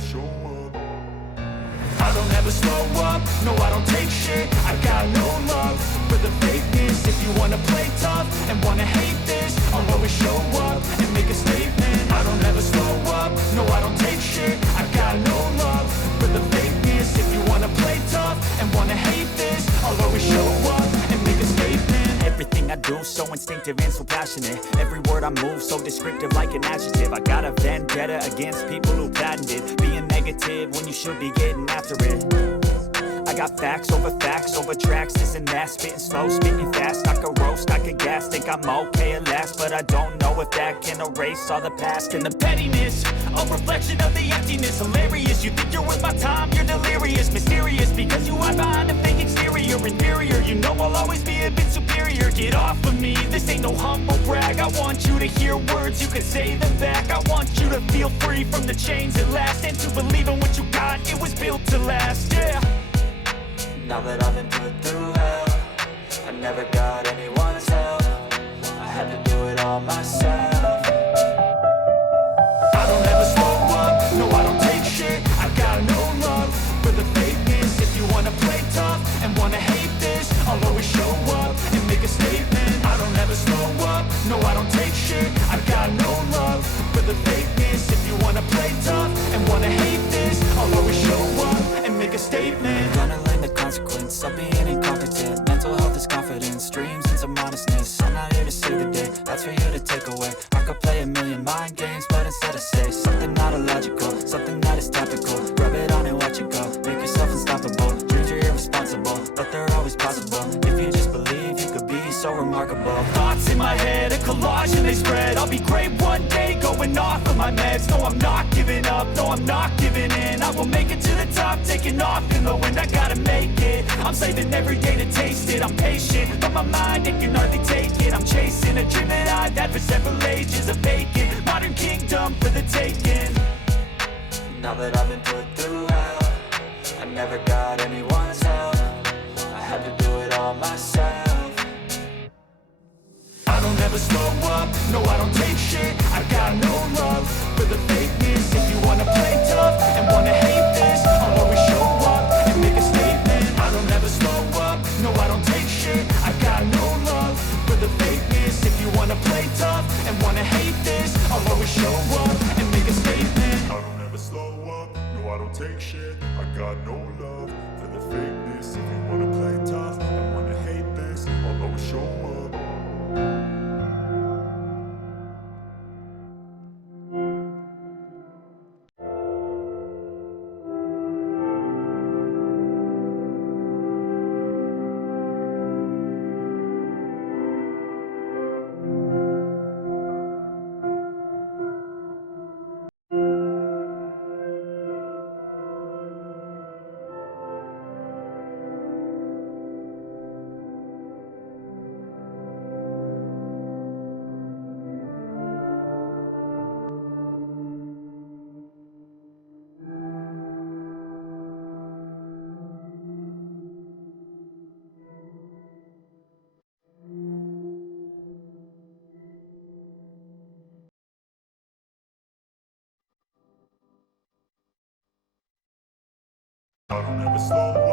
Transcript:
show up. I don't ever slow up, no I don't take shit. I got no love for the fakeness. If you wanna play tough and wanna hate this, I'll always show up and make a statement. I don't ever slow up, no I don't take shit. I got no love for the fakeness. If you wanna play tough and wanna hate this, I'll always show up and make a statement. Everything I do so instinctive and so passionate. Every word I move so descriptive like an adjective. I got a vendetta against people who patented being negative when you should be getting after it. I got facts over tracks, this and that. Spitting slow, speaking fast, I could roast, I could gas. Think I'm okay at last, but I don't know if that can erase all the past. And the pettiness, a reflection of the emptiness. Hilarious, you think you're worth my time, you're delirious. Mysterious, because you hide behind a fake exterior. Inferior, you know I'll always be a bit superior. Get off of me, this ain't no humble brag. I want you to hear words, you can say them back. I want you to feel free from the chains at last, and to believe in what you got, it was built to last, yeah. Now that I've been put through hell, I never got anyone's help. I had to do it all myself. I don't ever slow up, no I don't take shit. I got no love for the fakeness. If you wanna play tough and wanna hate this, I'll always show up and make a statement. I don't ever slow up, no I don't take shit. I got no love for the fakeness. If you wanna play tough and wanna hate this, I'll always show up and make a statement. Gonna learn the consequence of being incompetent. Mental health is confidence, dreams and some honestness. I'm not here to save the day, that's for you to take away. I could play a million mind games, but instead I say something not illogical, something that is topical. Rub it on and watch it go, make yourself unstoppable. Dreams are irresponsible, but they're always possible. If you just believe, you could be so remarkable. Thoughts in my head, a collage and they spread. I'll be great one day, going off of my meds. No, I'm not giving up, no, I'm not giving in. I will make it to the top, taking off in the wind. I gotta make it, I'm saving every day to taste it. I'm patient, but my mind, it can hardly take it. I'm chasing a dream that I've had for several ages. A vacant, modern kingdom for the taking. Now that I've been put through hell, I never got anyone's help. I had to do it all myself. I don't ever slow up, no I don't take shit. I got no love for the fakeness. If you wanna play tough and wanna hate this, I'll always show up and make a statement. I don't ever slow up, no I don't take shit. I got no love for the fakeness. If you wanna play tough and wanna hate this, I'll always show up and make a statement. I don't ever slow up, no I don't take shit. I got no love for the fakeness. If you wanna play tough and wanna hate this, I'll always show up. I don't ever slow